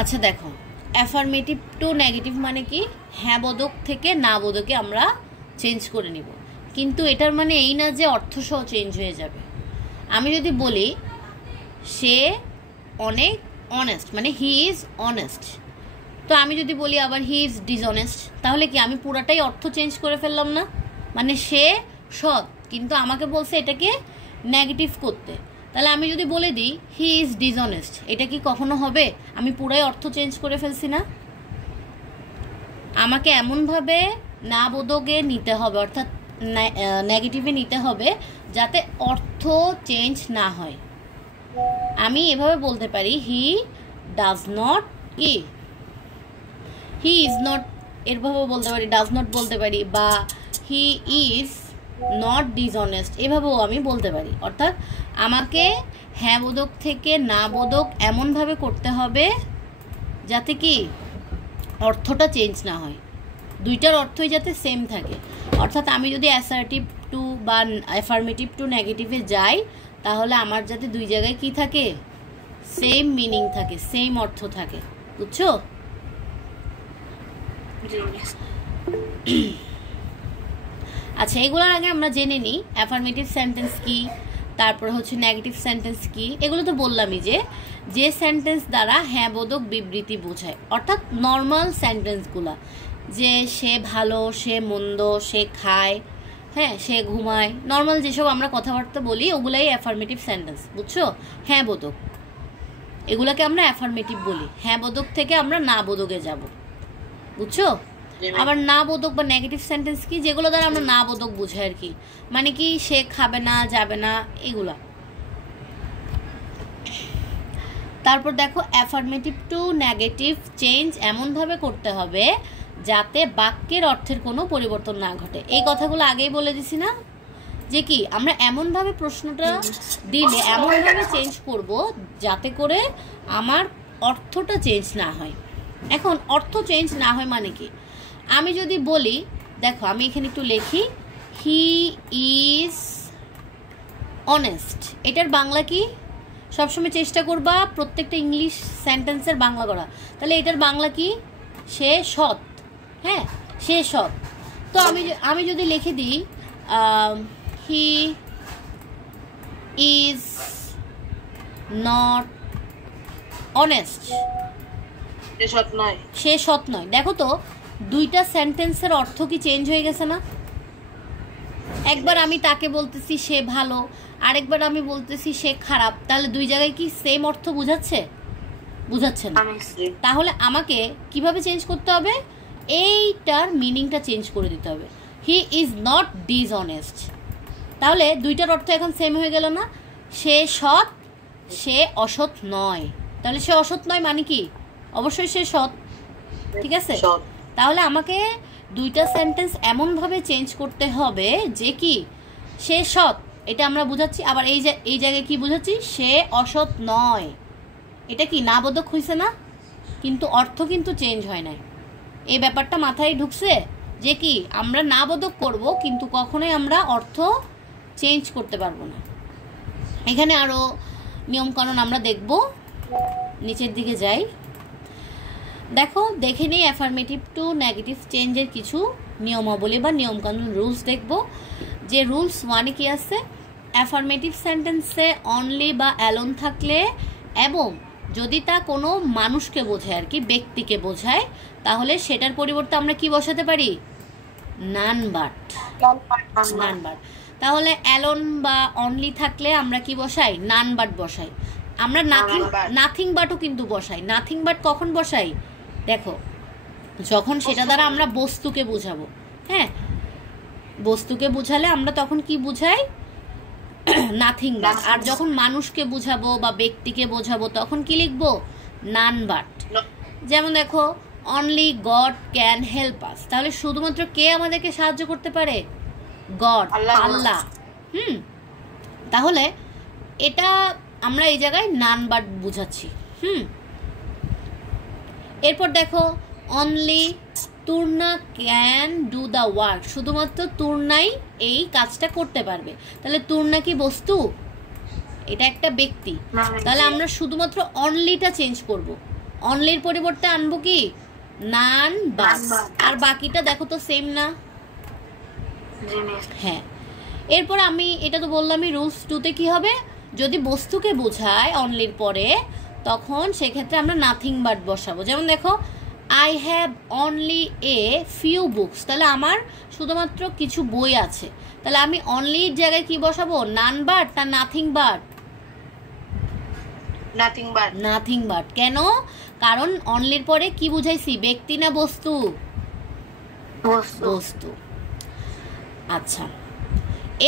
আচ্ছা দেখো, affirmative two negative মানে কি, হ্যাঁ বোধক থেকে না বোধকে আমরা চেঞ্জ করে নিব, কিন্তু এটার মানে এই না যে অর্থসহ চেঞ্জ হয়ে যাবে। আমি যদি বলি সে অনেক অনেস্ট, মানে হি ইজ অনেস্ট, তো আমি যদি বলি আবার হি ইজ ডিসঅনেস্ট, তাহলে কি আমি পুরাটাই অর্থ চেঞ্জ করে ফেললাম না? মানে সে সৎ, কিন্তু আমাকে বলছে এটাকে নেগেটিভ করতে, তাহলে আমি যদি বলে দিই হি ইজ ডিসঅনেস্ট, এটা কি কখনো হবে? আমি পুরাই অর্থ চেঞ্জ করে ফেলছি না? আমাকে এমনভাবে না বোধকে নিতে হবে, অর্থাৎ নেগেটিভে নিতে হবে, যাতে অর্থ চেঞ্জ না হয়। আমি এভাবে বলতে পারি he does not he is not, এভাবেও বলতে পারি, ডাজ নট বলতে পারি, বা হি ইজ নট ডিসঅনেস্ট এভাবেও আমি বলতে পারি। অর্থাৎ আমাকে হ্যাঁ বোধক থেকে না বোধক এমনভাবে করতে হবে যাতে কি অর্থটা চেঞ্জ না হয়, দুইটার অর্থই যাতে সেম থাকে। অর্থাৎ আমি যদি অ্যাসার্টিভ টু বা অ্যাফার্মেটিভ টু নেগেটিভে যাই, তাহলে আমার যাতে দুই জায়গায় কি থাকে, সেম মিনিং থাকে, সেম অর্থ থাকে। বুঝছো? আচ্ছা, এগুলোর আগে আমরা জেনে নিই অ্যাফার্মেটিভ সেন্টেন্স কি, তারপর হচ্ছে নেগেটিভ সেন্টেন্স কি। এগুলো তো বললামই যে সেন্টেন্স দ্বারা হ্যাঁ বোধক বিবৃতি বোঝায়, অর্থাৎ নর্মাল সেন্টেন্সগুলা, যে সে ভালো, সে মন্দ, সে খায়, হ্যাঁ সে ঘুমায়, নর্মাল যেসব আমরা কথাবার্তা বলি ওগুলাই অ্যাফার্মেটিভ সেন্টেন্স। বুঝছো? হ্যাঁ বোধক, এগুলাকে আমরা অ্যাফার্মেটিভ বলি। হ্যাঁ বোধক থেকে আমরা না বোধকে যাব। বুঝছো? আবার না বোধক বা নেগেটিভ সেন্টেন্স কি, যেগুলো দ্বারা আমরা না বোধক বুঝাই আর কি, মানে কি সে খাবে না, যাবে না, এগুলা। তারপর দেখো, অ্যাফার্মেটিভ টু নেগেটিভ চেঞ্জ এমনভাবে করতে হবে যাতে বাক্যের অর্থের কোনো পরিবর্তন না ঘটে। এই কথাগুলো আগেই বলে দিছি না, যে কি আমরা এমনভাবে প্রশ্নটা দিলে এমনভাবে চেঞ্জ করব যাতে করে আমার অর্থটা চেঞ্জ না হয়। এখন অর্থ চেঞ্জ না হয় মানে কি, আমি যদি বলি, দেখো আমি এখানে একটু লিখি, হি ইজ অনেস্ট, এটার বাংলা কি? সবসময় চেষ্টা করবা প্রত্যেকটা ইংলিশ সেন্টেন্সের বাংলা করা। তাহলে এটার বাংলা কি? সে সৎ। হ্যাঁ, সে সৎ। তো আমি যদি লিখে দিই হি ইজ নট অনেস্ট, সে সৎ নয়, দেখো তো দুইটা সেন্টেন্সের অর্থ কি চেঞ্জ হয়ে গেছে না? একবার আমি তাকে বলতেছি সে ভালো, আরেকবার আমি বলতেছি সে খারাপ, তাহলে দুই জায়গায় কি সেম অর্থ বুঝাচ্ছে? বুঝাচ্ছে না। তাহলে আমাকে কিভাবে চেঞ্জ করতে হবে? এইটার মিনিংটা চেঞ্জ করে দিতে হবে। হি ইজ নট ডিসঅনেস্ট, তাহলে দুইটার অর্থ এখন সেম হয়ে গেল না? সে সৎ, সে অসৎ নয়। তাহলে সে অসৎ নয় মানে কি? অবশ্যই সে সৎ। ঠিক আছে? তাহলে আমাকে দুইটা সেন্টেন্স এমনভাবে চেঞ্জ করতে হবে যে কি সে সৎ, এটা আমরা বুঝাচ্ছি, আবার এই জায়গায় কি বুঝাচ্ছি? সে অসৎ নয়। এটা কি না বোধক হয়েছে না? কিন্তু অর্থ কিন্তু চেঞ্জ হয় নাই। এই ব্যাপারটা মাথায় ঢুকছে যে কি আমরা না বোধক করবো, কিন্তু কখনোই আমরা অর্থ চেঞ্জ করতে পারবো না। এখানে আরও নিয়মকানুন আমরা দেখব, নিচের দিকে যাই। দেখো, দেখে নিই অ্যাফার্মেটিভ টু নেগেটিভ চেঞ্জের কিছু নিয়মাবলী বা নিয়মকানুন, রুলস দেখব। যে রুলস 1-এ কি আছে, অ্যাফার্মেটিভ সেন্টেন্সে অনলি বা অ্যালোন থাকলে এবং যদি তা কোনো মানুষকে বোঝায় আর কি, ব্যক্তিকে বোঝায়, তাহলে সেটার পরিবর্তে আমরা কি বসাতে পারি? None but. তাহলে অ্যালোন বা অনলি থাকলে আমরা কি বসাই? নান বাট বসাই। আমরা নাথিং বাটও কিন্তু বসাই। নাথিং বাট কখন বসাই? দেখো, যখন সেটা দ্বারা আমরা বস্তুকে বুঝাবো। হ্যাঁ, বস্তুকে বুঝালে আমরা তখন কি বুঝাই? Nothing but. আর যখন মানুষকে বুঝাবো বা ব্যক্তিকে বোঝাবো তখন কি লিখবো? None but. যেমন দেখো, only god can help us, তাহলে শুধুমাত্র কে আমাদেরকে সাহায্য করতে পারে? গড, আল্লাহ। তাহলে এটা আমরা এই জায়গায় নান বাট বুঝাচ্ছি। এরপর দেখো, only Turna can do the work, শুধুমাত্র তুর্নাই এই কাজটা করতে পারবে। তাহলে তুর্না কি বস্তু? এটা একটা ব্যক্তি। তাহলে আমরা শুধুমাত্র অনলিটা চেঞ্জ করব। অনলির পরিবর্তে আনবো কি নান বাট, আর বাকিটা দেখো তো সেম না? হ্যাঁ। এরপর আমি এটা তো বললামই, রুলস 2তে কি হবে, যদি বস্তুকে বোঝায় অনলির পরে তখন সেক্ষেত্রে আমরা নাথিং বাট বসাবো। যেমন দেখো I have only a few books, তাহলে আমার শুধুমাত্র কিছু বই আছে, তাহলে আমি অনলির জায়গায় কি বসাবো, নান বাট না nothing but? Nothing but. Nothing but. কেন? কারণ অনলির পরে কি বুঝাইছি, ব্যক্তি না বস্তু? বস্তু। আচ্ছা,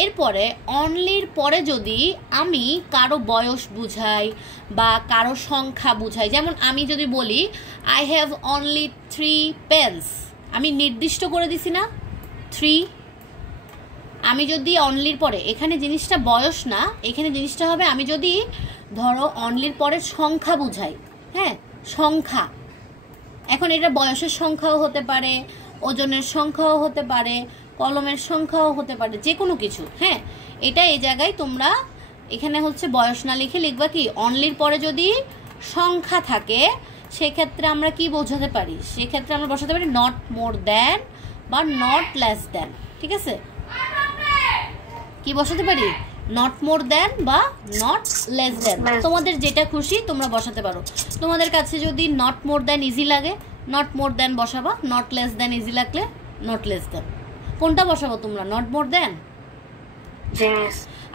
এরপরে অনলির পরে যদি আমি কারো বয়স বুঝাই বা কারো সংখ্যা বুঝাই, যেমন আমি যদি বলি আই হ্যাভ অনলি 3 পেন্স, আমি নির্দিষ্ট করে দিছি না 3। আমি যদি অনলির পরে, এখানে জিনিসটা বয়স না, এখানে জিনিসটা হবে আমি যদি ধরো অনলির পরে সংখ্যা বুঝাই, হ্যাঁ সংখ্যা, এখন এটা বয়সের সংখ্যাও হতে পারে, ওজনের সংখ্যাও হতে পারে, কলমের সংখ্যাও হতে পারে, যে কোনো কিছু। হ্যাঁ, এটা এই জায়গায় তোমরা এখানে হচ্ছে বয়স না লিখে লিখবা কি অনলির পরে যদি সংখ্যা থাকে সেক্ষেত্রে আমরা কি বোঝাতে পারি, সেক্ষেত্রে আমরা বসাতে পারি নট মোর দ্যান বা নট লেস দ্যান। ঠিক আছে, কি বসাতে পারি, নট মোর দ্যান বা নট লেস দ্যান, তোমাদের যেটা খুশি তোমরা বসাতে পারো। তোমাদের কাছে যদি নট মোর দ্যান ইজি লাগে নট মোর দ্যান বসাবা, নট লেস দ্যান ইজি লাগলে নট লেস দ্যান। কোনটা বসাবো তোমরা, নট মোর দ্যান?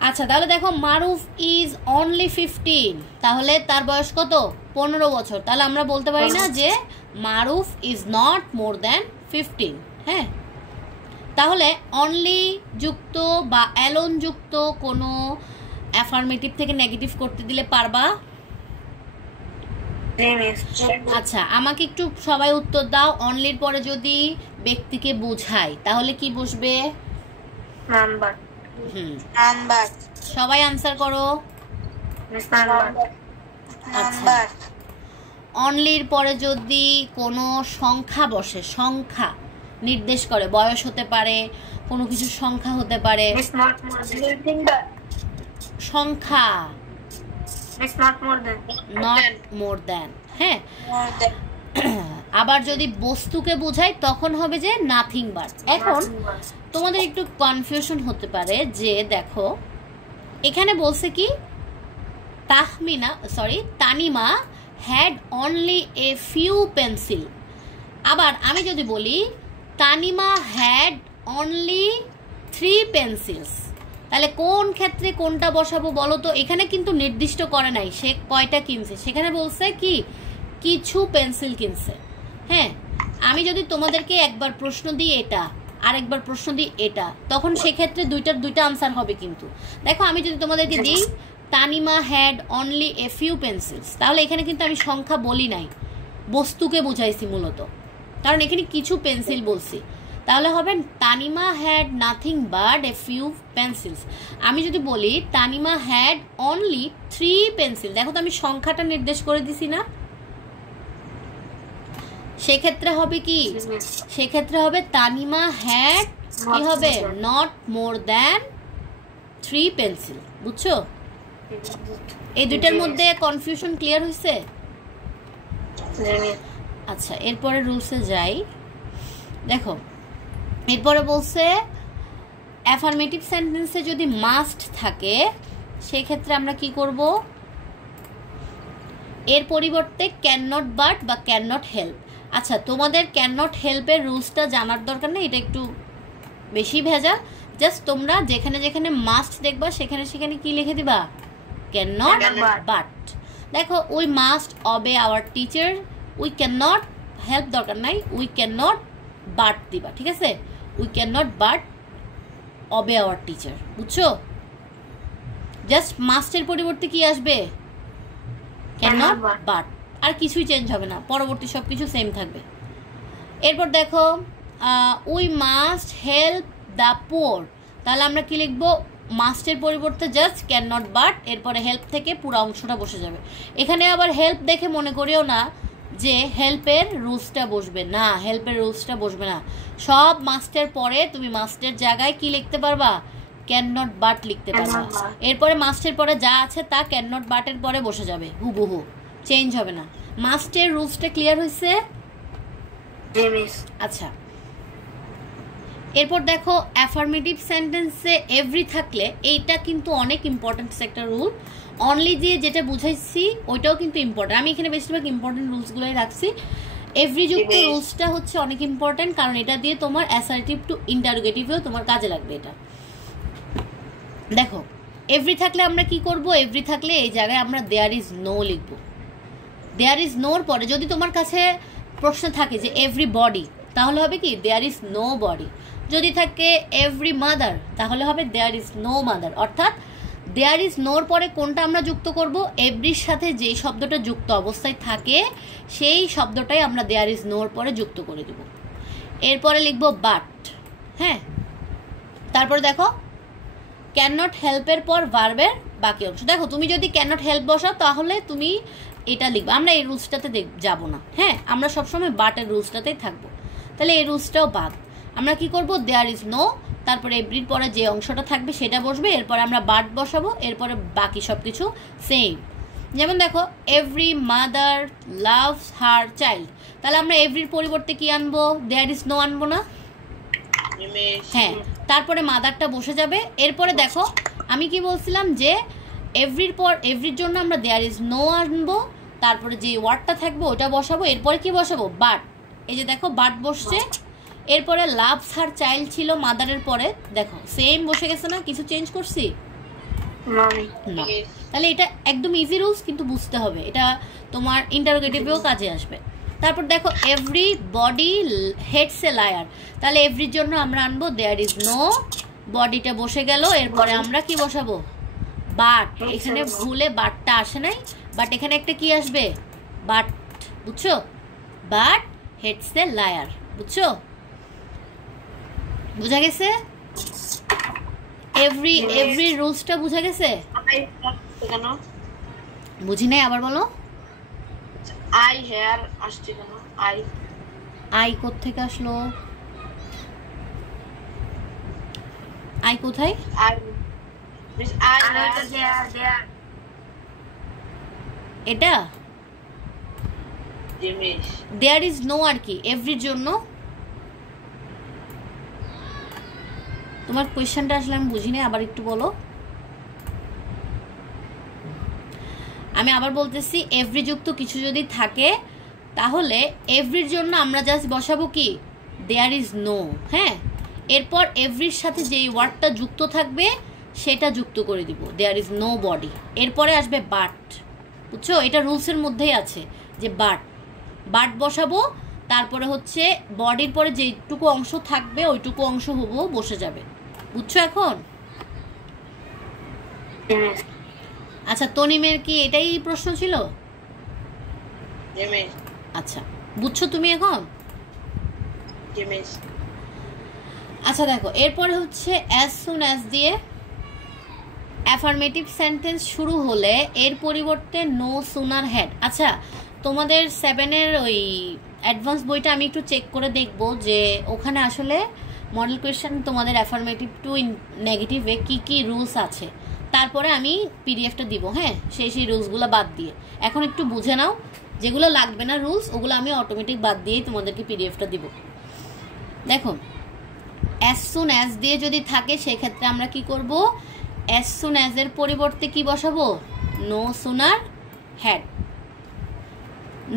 আচ্ছা, তাহলে দেখো মারুফ ইজ অনলি 15, তাহলে তার বয়স কত, 15 বছর, তাহলে আমরা বলতে পারি না যে মারুফ ইজ নট মোর দ্যান 15। হ্যাঁ, তাহলে অনলি যুক্ত বা অ্যালোন যুক্ত কোনো অ্যাফার্মেটিভ থেকে নেগেটিভ করতে দিলে পারবা? আচ্ছা, আমাকে একটু সবাই উত্তর দাও, অনলির পরে যদি ব্যক্তিকে বোঝায় তাহলে কি বসবে? নাম্বার। সবাই আনসার করো। নাম্বার। অনলির পরে যদি কোনো সংখ্যা বসে, সংখ্যা নির্দেশ করে, বয়স হতে পারে, কোনো কিছু সংখ্যা হতে পারে, সংখ্যা নট মোর দ্যান। হ্যাঁ, আবার যদি বস্তুকে বোঝায় তখন হবে যে নাথিং বাট। এখন তোমাদের একটু কনফিউশন হতে পারে যে দেখো এখানে বলছে কি Tanima had only a few pencil, আবার আমি যদি বলি তানিমা হ্যাড অনলি 3 পেন্সিলস, তাহলে কোন ক্ষেত্রে কোনটা বসাবো বলো তো? এখানে কিন্তু নির্দিষ্ট করে নাই সে কয়টা কিনছে, সেখানে বলছে কি কিছু পেন্সিল কিনছে। হ্যাঁ, আমি যদি তোমাদেরকে একবার প্রশ্ন দিই এটা, আরেকবার প্রশ্ন দিই এটা, তখন সেক্ষেত্রে দুইটা আনসার হবে। কিন্তু দেখো আমি যদি তোমাদেরকে দিই Tanima had only a few pencils, তাহলে এখানে কিন্তু আমি সংখ্যা বলি নাই, বস্তুকে বুঝাইছি মূলত, কারণ এখানে কিছু পেন্সিল বলছি। তাহলে হবে Tanima had nothing but a few pencils. আমি যদি বলি তানিমা হ্যাড অনলি 3 পেন্সিল, দেখো তো আমি সংখ্যাটা নির্দেশ করে দিছি না? সেক্ষেত্রে হবে কি, সেক্ষেত্রে হবে তানিমা হ্যাড কি হবে নট মোর দ্যান 3 পেন্সিল। বুঝছো? এই দুইটার মধ্যে কনফিউশন ক্লিয়ার হয়েছে? আচ্ছা, এরপরে রুলসে যাই। দেখো এরপরে বলছে অ্যাফার্মেটিভ সেন্টেন্সে যদি মাস্ট থাকে সেক্ষেত্রে আমরা কি করব, এর পরিবর্তে ক্যান নট বাট বা ক্যান নট হেল্প। আচ্ছা, তোমাদের ক্যান নট হেল্পের রুলসটা জানার দরকার নেই, এটা একটু বেশি ভেজা। জাস্ট তোমরা যেখানে যেখানে মাস্ট দেখবা সেখানে সেখানে কি লিখে দিবা, ক্যান নট বাট। দেখো we must অবে our teacher, we can not help দরকার নাই, উই ক্যান নট বাট দিবা। ঠিক আছে, we can not but অবে our teacher. বুঝছো? জাস্ট মাস্টের পরিবর্তে কি আসবে, ক্যান নট বাট, আর কিছুই চেঞ্জ হবে না, পরবর্তী সব কিছু সেম থাকবে। এরপর দেখো we must help the poor, তাহলে আমরা কি লিখবো, মাস্টের পরিবর্তে জাস্ট ক্যান নট বাট, এরপরে হেল্প থেকে পুরো অংশটা বসে যাবে। এখানে আবার হেল্প দেখে মনে করিও না যে হেল্পের রুলসটা বসবে না, হেল্পের রুলসটা বসবে না। সব মাস্টের পরে তুমি মাস্টের জায়গায় কি লিখতে পারবা, ক্যান নট বাট লিখতে পারবা। এরপরে মাস্টের পরে যা আছে তা ক্যান নট বাটের পরে বসে যাবে, হুবহু চেঞ্জ হবে না। মাস্টের রুলসটা ক্লিয়ার হয়েছে? জি মিস। আচ্ছা, এরপর দেখো অ্যাফার্মেটিভ সেন্টেন্সে এভরি থাকলে এইটা কিন্তু অনেক ইম্পর্টেন্ট একটা রুল। অনলি দিয়ে যেটা বুঝাইছি ওইটাও কিন্তু ইম্পর্টেন্ট। আমি এখানে বেশিরভাগ ইম্পর্টেন্ট রুলসগুলোই রাখছি। এভরি যুক্ত রুলসটা হচ্ছে অনেক ইম্পর্টেন্ট, কারণ এটা দিয়ে তোমার অ্যাসার্টিভ টু ইন্টারোগেটিভেও তোমার কাজে লাগবে। এটা দেখো এভরি থাকলে আমরা কি করব? এভরি থাকলে এই জায়গায় আমরা দেয়ার ইজ নো লিখব। দেয়ার ইজ নোর পরে যদি তোমার কাছে প্রশ্ন থাকে যে এভরি বডি, তাহলে হবে কি দেয়ার ইজ নো বডি। যদি থাকে এভরি মাদার, তাহলে হবে দেয়ার ইজ নো মাদার। অর্থাৎ দেয়ার ইজ নোর পরে কোনটা আমরা যুক্ত করব? এভরির সাথে যেই শব্দটা যুক্ত অবস্থায় থাকে সেই শব্দটাই আমরা দেয়ার ইজ নোর পরে যুক্ত করে দেব। এরপরে লিখব বাট। হ্যাঁ, তারপরে দেখো ক্যান নট হেল্পের পর ভার্বের বাকি অংশ। দেখো তুমি যদি ক্যান নট হেল্প বসাও তাহলে তুমি এটা লিখবে। আমরা এই রুলসটাতে যাব না। হ্যাঁ, আমরা সবসময় বাটের রুলসটাতেই থাকবো। তাহলে এই রুলসটাও বাদ। আমরা কি করব? দেয়ার ইজ নো, তারপরে এভরির পরে যে অংশটা থাকবে সেটা বসবে, এরপরে আমরা বাট বসাবো, এরপরে বাকি সব কিছু সেম। যেমন দেখো every mother loves her child, তাহলে আমরা এভরির পরিবর্তে কি আনবো? দেয়ার ইজ নো আনবো না? হ্যাঁ, তারপরে মাদারটা বসে যাবে। এরপরে দেখো আমি কি বলছিলাম যে এভরির পর এভরির জন্য আমরা দেয়ার ইজ নো আনবো, তারপরে যে ওয়ার্ডটা থাকবে ওটা বসাবো, এরপরে কি বসাবো? বাট। এই যে দেখো বাট বসছে। এরপরে লাভস হার চাইল্ড ছিল মাদারের পরে, দেখো সেম বসে গেছে না? কিছু চেঞ্জ করছি না? তাহলে এটা একদম ইজি রুলস, কিন্তু বুঝতে হবে, এটা তোমার ইন্টারোগেটিভেও কাজে আসবে। তারপর দেখো every body hates a liar, তাহলে এভরির জন্য আমরা আনবো দেয়ার ইজ নো, বডিটা বসে গেল। এরপরে আমরা কি বসাবো? বাট। এখানে ভুলে বাটটা আসে নাই, বাট এখানে একটা কি আসবে? বাট। বুঝছো? But hates a liar. বুঝছো? বুঝা গেছে? এভরি রুলসটা বুঝা গেছে? বুঝি নাই, আবার বলো। আই হেয়ার আসছে কেন? আই কোত্থেকে আসলো? আই কোথায়? এটা দেয়ার ইজ নো আর কি এভরির জন্য। তোমার কোয়েশ্চেনটা আসলে আমি বুঝিনি, আবার একটু বলো। আমি আবার বলতেছি, এভরি যুক্ত কিছু যদি থাকে তাহলে এভরির জন্য আমরা জাস্ট বসাবো কি? There is no. হ্যাঁ, এরপর এভরির সাথে যেই ওয়ার্ডটা যুক্ত থাকবে সেটা যুক্ত করে দিব, দেয়ার ইজ নো বডি। এরপরে আসবে বাট। বুঝছো? এটা রুলসের মধ্যেই আছে যে বাট। বাট বসাবো, তারপরে হচ্ছে বডির পরে যেটুকু অংশ থাকবে ওইটুকু অংশ বসে যাবে। বুঝছো এখন? আচ্ছা, তনিমের কি এটাই প্রশ্ন ছিল? আচ্ছা, বুঝছো তুমি এখন? আচ্ছা দেখো, এরপরে হচ্ছে অ্যাজ সুন অ্যাজ দিয়ে অ্যাফার্মেটিভ সেন্টেন্স শুরু হলে এর পরিবর্তে নো সুনার হ্যাড। আচ্ছা, তোমাদের 7-এর ওই অ্যাডভান্স বইটা আমি একটু চেক করে দেখবো যে ওখানে আসলে মডেল কোয়েশ্চেন তোমাদের অ্যাফার্মেটিভ টু নেগেটিভে কি কি রুলস আছে, তারপরে আমি পিডিএফটা দিব। হ্যাঁ, সেই রুলসগুলো বাদ দিয়ে এখন একটু বুঝে নাও। যেগুলো লাগবে না রুলস ওগুলো আমি অটোমেটিক বাদ দিয়েই তোমাদেরকে পিডিএফটা দিব। দেখো অ্যাজ সুন অ্যাজ দিয়ে যদি থাকে সেক্ষেত্রে আমরা কি করব? অ্যাজ সুন অ্যাজ এর পরিবর্তে কি বসাবো? No sooner had.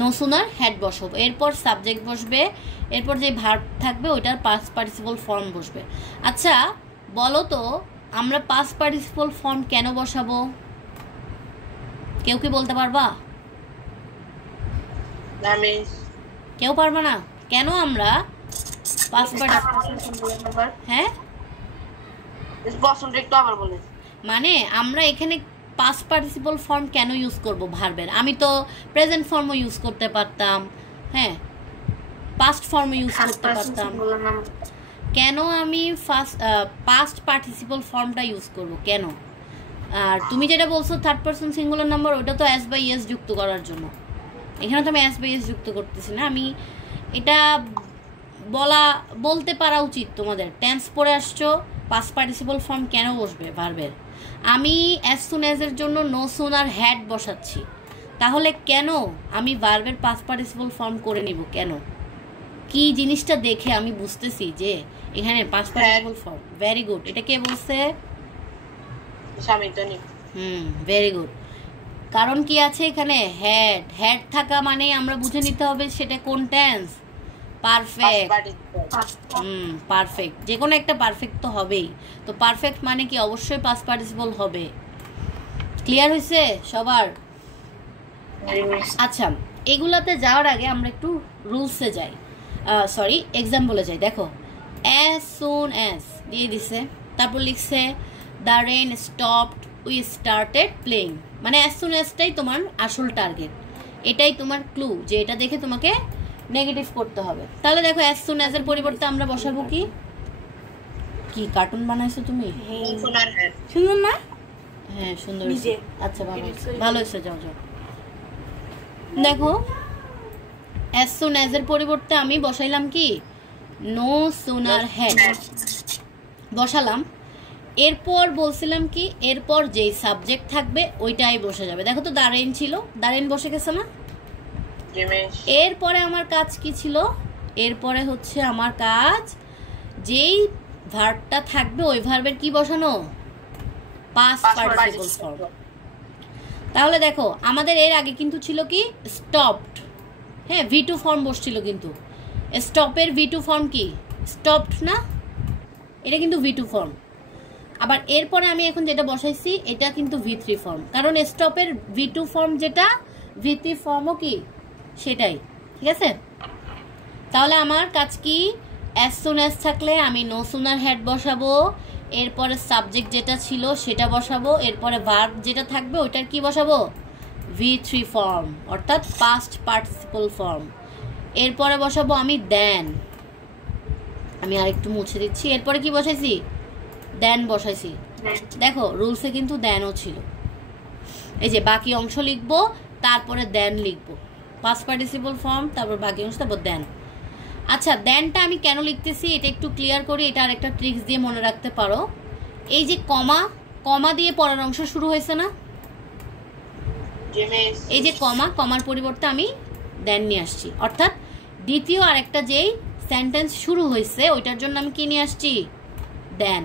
No sooner had বসাবো। এরপর সাবজেক্ট বসবে, এরপর যে ভার্ব থাকবে ওইটার পাস্ট পার্টিসিপল ফর্ম বসবে। আচ্ছা বলো তো, আমরা পাস্ট পার্টিসিপল ফর্ম কেন বসাবো? কেউ কি বলতে পারবা? কেউ পারবে না? কেন আমরা পাস্ট পার্টিসিপল? হ্যাঁ, মানে আমরা এখানে পাস্ট পার্টিসিপল ফর্ম কেন ইউজ করব ভার্বের? আমি তো প্রেজেন্ট ফর্মও ইউজ করতে পারতাম, হ্যাঁ পাস্ট ফর্মও ইউজ করতে পারতাম। কেন আমি পাস্ট পার্টিসিপল ফর্মটা ইউজ করব কেন? আর তুমি যেটা বলছো থার্ড পারসন সিঙ্গুলার নাম্বার, ওটা তো অ্যাস বাই এস যুক্ত করার জন্য। এখানে তো আমি অ্যাস বাই এস যুক্ত করতেছি না। আমি এটা বলতে পারা উচিত তোমাদের। টেন্স পড়ে আসছো, পাস্ট পার্টিসিপল ফর্ম কেন বসবে ভার্বের? আমি অ্যাজ সুন অ্যাজ এর জন্য নো সুন আর হ্যাড বসাচ্ছি। তাহলে কেন আমি ভার্বের পাস্ট পার্টিসিপল ফর্ম করে নিব? কেন? কি জিনিসটা দেখে আমি বুঝতেছি যে এখানে past participle form? Very good. এটা কে বলছে? সামিতানি। Very good. কারণ কি আছে এখানে? হেড। হেড থাকা মানে আমরা বুঝে নিতে হবে সেটা কোন টেন্স? পারফেক্ট। পারফেক্ট, যে কোনো একটা পারফেক্ট তো হবেই। তো পারফেক্ট মানে কি? অবশ্যই পাস্ট পার্টিসিপল হবে। ক্লিয়ার হয়েছে সবার? আচ্ছা, এগুলাতে যাওয়ার আগে আমরা একটু রুলসে যাই, সরি এক্সাম্পলে যাই। দেখো, অ্যাজ সুন অ্যাজ দিয়ে দিছে, তারপর লিখছে the rain stopped we started playing. মানে অ্যাজ সুন অ্যাজটাই তোমার আসল টার্গেট, এটাই তোমার ক্লু যে এটা দেখে তোমাকে নেগেটিভ করতে হবে। তাহলে দেখো, অ্যাজ সুন অ্যাজ এর পরিবর্তে আমরা বসাবো কি? কি কার্টুন বানাইছো তুমি? সুন্দর না? হ্যাঁ সুন্দর হয়েছে। আচ্ছা ভালো হয়েছে, যাও যাও। দেখো, অ্যাজ সুন অ্যাজ এর পরিবর্তে আমি বসাইলাম কি? নো সুনার হ্যাড বসালাম। এরপর বলছিলাম কি, এরপর যেই সাবজেক্ট থাকবে ওইটাই বসে যাবে। দেখো তো, দ্য রেইন ছিল, দ্য রেইন বসে গেছে না? এরপরে আমার কাজ কি ছিল? এরপরে হচ্ছে আমার কাজ যেই ভার্বটা থাকবে ওই ভার্বের কি বসানো? Past participle form. তাহলে দেখো, আমাদের এর আগে কিন্তু ছিল কি? স্টপড। হ্যাঁ, V2 ফর্ম বসছিল, কিন্তু স্টপের V2 ফর্ম কি? স্টপড না? এটা কিন্তু V2 ফর্ম। আবার এরপরে আমি এখন যেটা বসাইছি এটা কিন্তু V3 ফর্ম, কারণ স্টপের V2 ফর্ম যেটা, V3 ফর্মও কি সেটাই। ঠিক আছে? তাহলে আমার কাজ কি? অ্যাজ সুন অ্যাজ থাকলে আমি নো সুনার হ্যাড বসাবো, এরপরে সাবজেক্ট যেটা ছিল সেটা বসাবো, এরপরে ভার্ব যেটা থাকবে ওইটার কি বসাবো? V3 ফর্ম, অর্থাৎ পাস্ট পার্টিসিপল ফর্ম। এরপরে বসাবো আমি দেন। আমি আরেকটু মুছে দিচ্ছি। এরপরে কি বসাইছি? দেন বসাইছি। দেখো, রুলসে কিন্তু দেনও ছিল। এই যে বাকি অংশ লিখবো, তারপরে দেন লিখবো, পাস্ট পার্টিসিপল ফর্ম, তারপর বাকি অংশ, তারপর দেন। আচ্ছা, দেনটা আমি কেন লিখতেছি এটা একটু ক্লিয়ার করি। এটা আরেকটা ট্রিক্স দিয়ে মনে রাখতে পারো। এই যে কমা, কমা দিয়ে পরের অংশ শুরু হয়েছে না? এই যে কমা, কমার পরিবর্তে আমি দেন নিয়ে আসছি, অর্থাৎ দ্বিতীয় আরেকটা যেই সেন্টেন্স শুরু হয়েছে ওইটার জন্য আমি কি নিয়ে আসছি? দেন।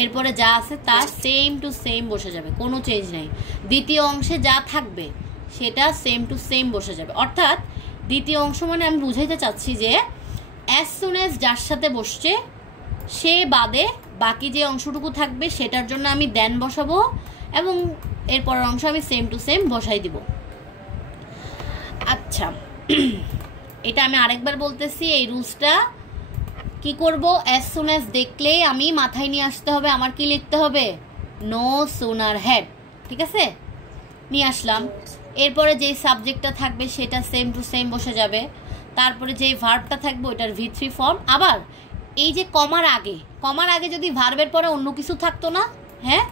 এরপরে যা আছে তা সেম টু সেম বসে যাবে, কোনো চেঞ্জ নাই। দ্বিতীয় অংশে যা থাকবে সেটা সেম টু সেম বসে যাবে। অর্থাৎ দ্বিতীয় অংশ মানে আমি বুঝাইতে চাচ্ছি যে অ্যাজ সুন অ্যাজ যার সাথে বসছে সে বাদে বাকি যে অংশটুকু থাকবে সেটার জন্য আমি দেন বসাবো, এবং এরপরের অংশ আমি সেম টু সেম বসাই দিব। আচ্ছা, এটা আমি আরেকবার বলতেছি। এই রুলসটা কি করব? অ্যাজ সুন অ্যাজ দেখলেই আমি মাথায় নিয়ে আসতে হবে আমার কি লিখতে হবে? No sooner had. ঠিক আছে? নিয়ে আসলাম। এরপরে যেই সাবজেক্টটা থাকবে সেটা সেম টু সেম বসে যাবে, তারপরে যেই ভার্বটা থাকবে ওইটার V3 ফর্ম। আবার এই যে কমার আগে যদি ভার্বের পরে অন্য কিছু থাকতো না, হ্যাঁ,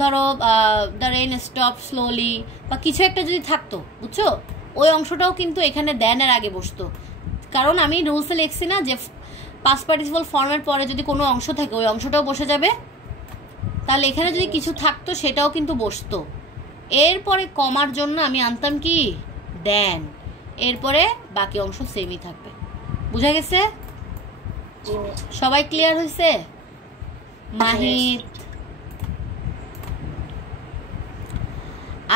ধরো দ্য রেইন স্টপ স্লোলি বা কিছু একটা যদি থাকতো, বুঝছো, ওই অংশটাও কিন্তু এখানে দেনের আগে বসতো। কারণ আমি রুলসে লিখছি না যে পাস্ট পার্টিসিপল ফর্মের পরে যদি কোনো অংশ থাকে ওই অংশটাও বসে যাবে। তাহলে এখানে যদি কিছু থাকতো সেটাও কিন্তু বসতো। এরপরে কমার জন্য আমি আনতাম কি? দেন। এরপরে বাকি অংশ সেমই থাকবে। বুঝা গেছে? সবাই ক্লিয়ার হয়েছে? মাহিদ,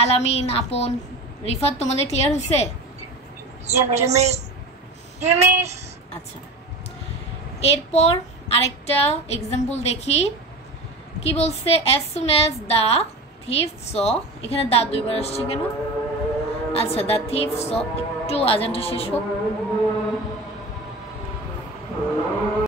আলামিন, আপন, রিফাত, তোমাদের ক্লিয়ার হয়েছে? আচ্ছা, এরপর আরেকটা এক্সাম্পল দেখি। কি বলছে? As soon as the thief saw, এখানে দা দুইবার আসছে কেন? আচ্ছা, দ্য thief saw, একটু আজানটা শেষ হোক।